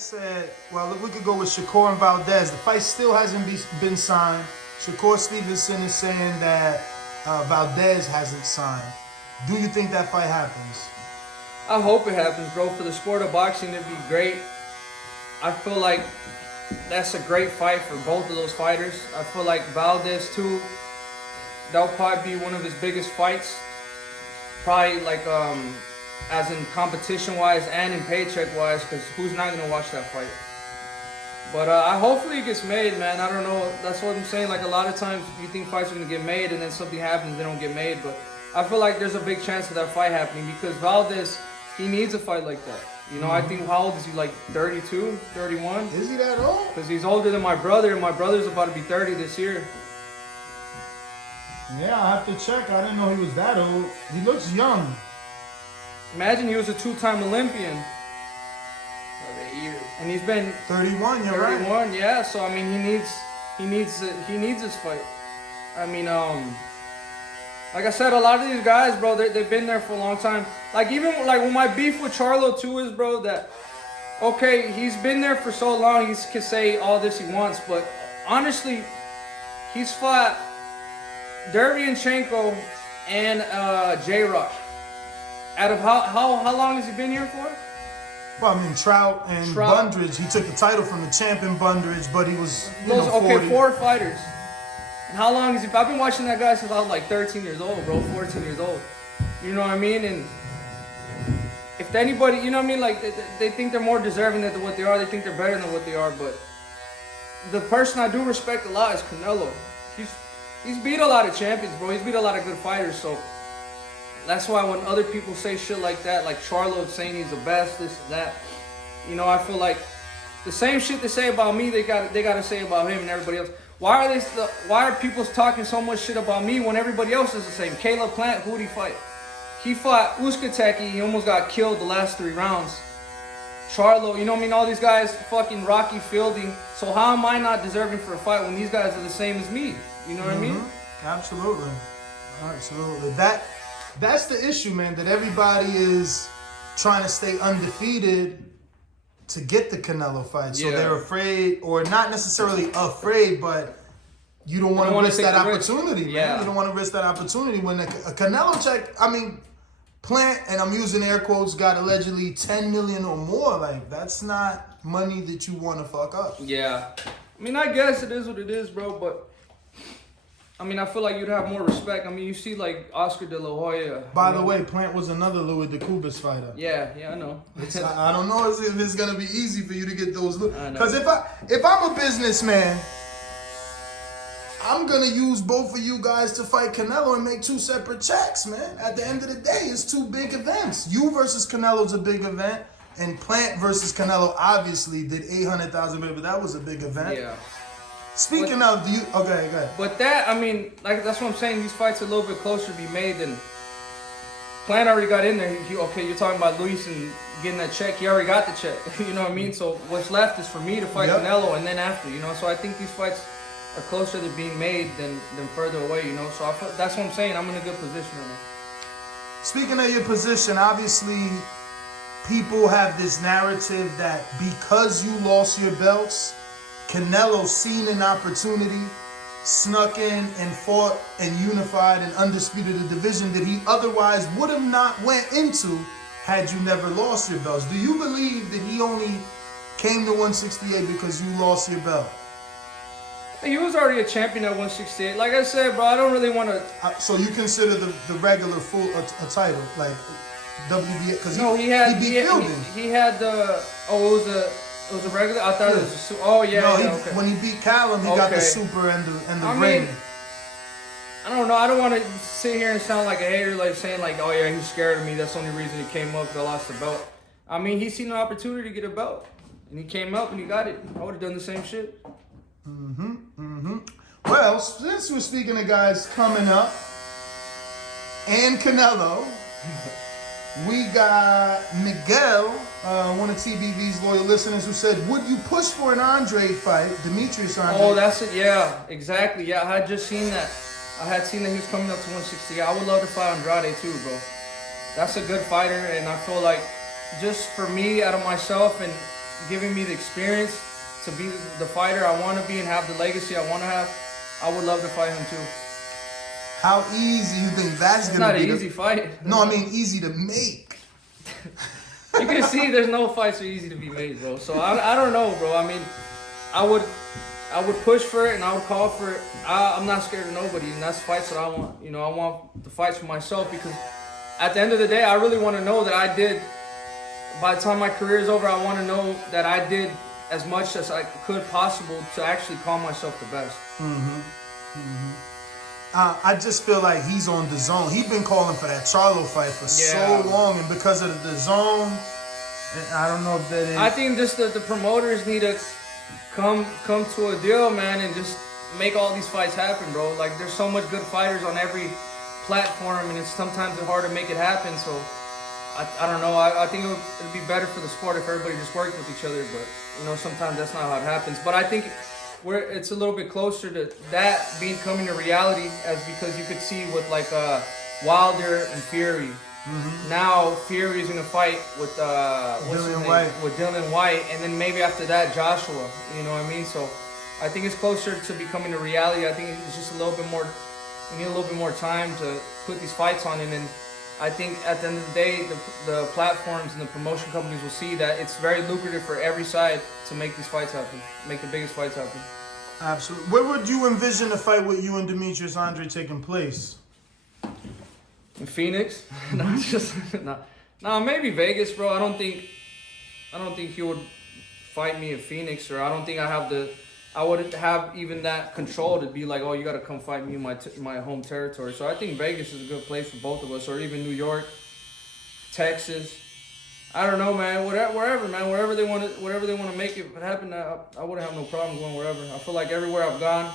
said, well, if we could go with Shakur and Valdez. The fight still hasn't been signed. Shakur Stevenson is saying that Valdez hasn't signed. Do you think that fight happens? I hope it happens, bro. For the sport of boxing, it'd be great. I feel like that's a great fight for both of those fighters. I feel like Valdez, too, that'll probably be one of his biggest fights. Probably like as in competition-wise and in paycheck-wise, because who's not going to watch that fight? But hopefully it gets made, man. I don't know. That's what I'm saying. Like, a lot of times you think fights are going to get made and then something happens, they don't get made. But I feel like there's a big chance of that fight happening because Valdez, he needs a fight like that. You know, I think, how old is he? Like 32, 31? Is he that old? Because he's older than my brother, and my brother's about to be 30 this year. Yeah, I have to check. I didn't know he was that old. He looks young. Imagine he was a two-time Olympian. And he's been 31, you're 31, right. Yeah. So I mean, he needs this fight. I mean, like I said, a lot of these guys, bro, they've been there for a long time. Like, even like when my beef with Charlo too is, bro, that okay, he's been there for so long, he can say all this he wants, but honestly, he's fought Derevyanchenko and J-Rock. Out of how long has he been here for? Well, I mean, Trout and Bundridge, he took the title from the champion Bundridge, but he was, okay, 4 fighters. And how long has he... I've been watching that guy since I was like 13 years old, bro, 14 years old. You know what I mean? And if anybody, you know what I mean? Like, they think they're more deserving than what they are. They think they're better than what they are. But the person I do respect a lot is Canelo. He's beat a lot of champions, bro. He's beat a lot of good fighters, so... That's why when other people say shit like that, like Charlo saying he's the best, this and that, you know, I feel like the same shit they say about me, they gotta say about him and everybody else. Why are people talking so much shit about me when everybody else is the same? Caleb Plant, who'd he fight? He fought Uskateki, he almost got killed the last 3 rounds. Charlo, you know what I mean? All these guys, fucking Rocky Fielding. So how am I not deserving for a fight when these guys are the same as me? You know what I mean? Absolutely. Absolutely. That's the issue, man, that everybody is trying to stay undefeated to get the Canelo fight. So they're afraid, or not necessarily afraid, but you don't want to risk that opportunity, man. Yeah. You don't want to risk that opportunity when a Canelo check, I mean, Plant, and I'm using air quotes, got allegedly 10 million or more. Like, that's not money that you want to fuck up. Yeah. I mean, I guess it is what it is, bro, but I mean, I feel like you'd have more respect. I mean, you see, like, Oscar De La Hoya. By the way, Plant was another Louis de Cubas fighter. Yeah, I know. I don't know if it's going to be easy for you to get those. Because if I'm a businessman, I'm going to use both of you guys to fight Canelo and make 2 separate checks, man. At the end of the day, it's 2 big events. You versus Canelo's a big event, and Plant versus Canelo obviously did 800,000, but that was a big event. Yeah. Speaking of, okay, go ahead. But that, I mean, like, that's what I'm saying. These fights are a little bit closer to be made than Plant already got in there. Okay, you're talking about Luis and getting that check. He already got the check. You know what I mean? So what's left is for me to fight Canelo and then after, you know? So I think these fights are closer to being made than further away, you know? So that's what I'm saying. I'm in a good position right now. Speaking of your position, obviously, people have this narrative that because you lost your belts, Canelo seen an opportunity, snuck in and fought and unified and undisputed a division that he otherwise would have not went into had you never lost your belts. Do you believe that he only came to 168 because you lost your belt? He was already a champion at 168. Like I said, bro, I don't really want to... So you consider the regular full a title, like WBA? Because he beat Fielding. He had the... It was a regular? I thought it was a super... Oh, yeah, okay. When he beat Callum, he got the super and the ring. I don't know. I don't want to sit here and sound like a hater, like saying, like, oh, yeah, he's scared of me. That's the only reason he came up because I lost the belt. I mean, he's seen an opportunity to get a belt. And he came up and he got it. I would have done the same shit. Well, since we're speaking of guys coming up and Canelo, we got Miguel, one of TBV's loyal listeners, who said, would you push for an Andrade fight, Demetrius Andrade? Oh, that's it. Yeah, exactly. Yeah, I had just seen that. I had seen that he was coming up to 160. I would love to fight Andrade too, bro. That's a good fighter, and I feel like just for me, out of myself, and giving me the experience to be the fighter I want to be and have the legacy I want to have, I would love to fight him too. How easy you think that's It's gonna not be? an easy fight. No, I mean easy to make. You can see there's no fights are easy to be made, bro. So I don't know, bro. I mean, I would push for it and I would call for it. I'm not scared of nobody, and that's fights that I want. You know, I want the fights for myself because at the end of the day, I really want to know that I did. By the time my career is over, I want to know that I did as much as I could possible to actually call myself the best. I just feel like he's on the zone. He's been calling for that Charlo fight for so long, and because of the zone, I don't know if that is. I think just the promoters need to come to a deal, man, and just make all these fights happen, bro. Like, there's so much good fighters on every platform, and it's sometimes hard to make it happen. So I don't know. I think it'd be better for the sport if everybody just worked with each other, but you know, sometimes that's not how it happens. But I think it's a little bit closer to that becoming a reality, as because you could see with like Wilder and Fury. Now Fury is gonna fight with Dylan White, and then maybe after that Joshua. You know what I mean? So I think it's closer to becoming a reality. I think it's just a little bit more. We need a little bit more time to put these fights on, and then I think at the end of the day, the platforms and the promotion companies will see that it's very lucrative for every side to make these fights happen, make the biggest fights happen. Absolutely. Where would you envision the fight with you and Demetrius Andrade taking place? In Phoenix? No, it's just no, maybe Vegas, bro. I don't think he would fight me in Phoenix, or I don't think I wouldn't have even that control to be like, oh, you got to come fight me in my home territory. So I think Vegas is a good place for both of us, or even New York, Texas. I don't know, man. Wherever, man. Wherever they want to make it happen, I wouldn't have no problem going wherever. I feel like everywhere I've gone,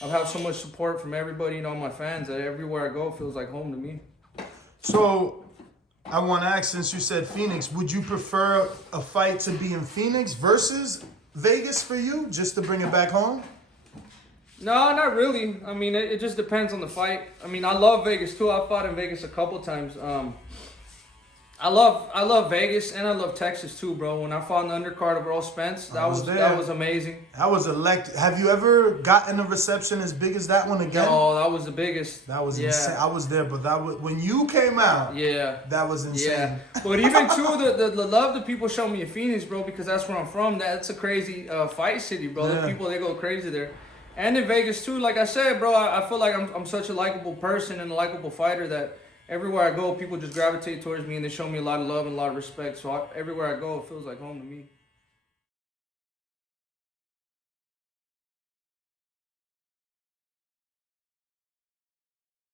I've had so much support from everybody and all my fans that everywhere I go feels like home to me. So I want to ask, since you said Phoenix, would you prefer a fight to be in Phoenix versus Vegas for you, just to bring it back home? No, not really. I mean, it just depends on the fight. I mean, I love Vegas too. I fought in Vegas a couple times. I love Vegas, and I love Texas too, bro. When I fought in the undercard of Earl Spence, that was amazing. That was electric. Have you ever gotten a reception as big as that one again? Oh, that was the biggest. That was insane. I was there, but that was when you came out. Yeah, that was insane. Yeah, but even too, the love that people show me in Phoenix, bro, because that's where I'm from. That's a crazy fight city, bro. The people, they go crazy there. And in Vegas too, like I said, bro, I feel like I'm such a likable person and a likable fighter that everywhere I go, people just gravitate towards me and they show me a lot of love and a lot of respect. So everywhere I go, it feels like home to me.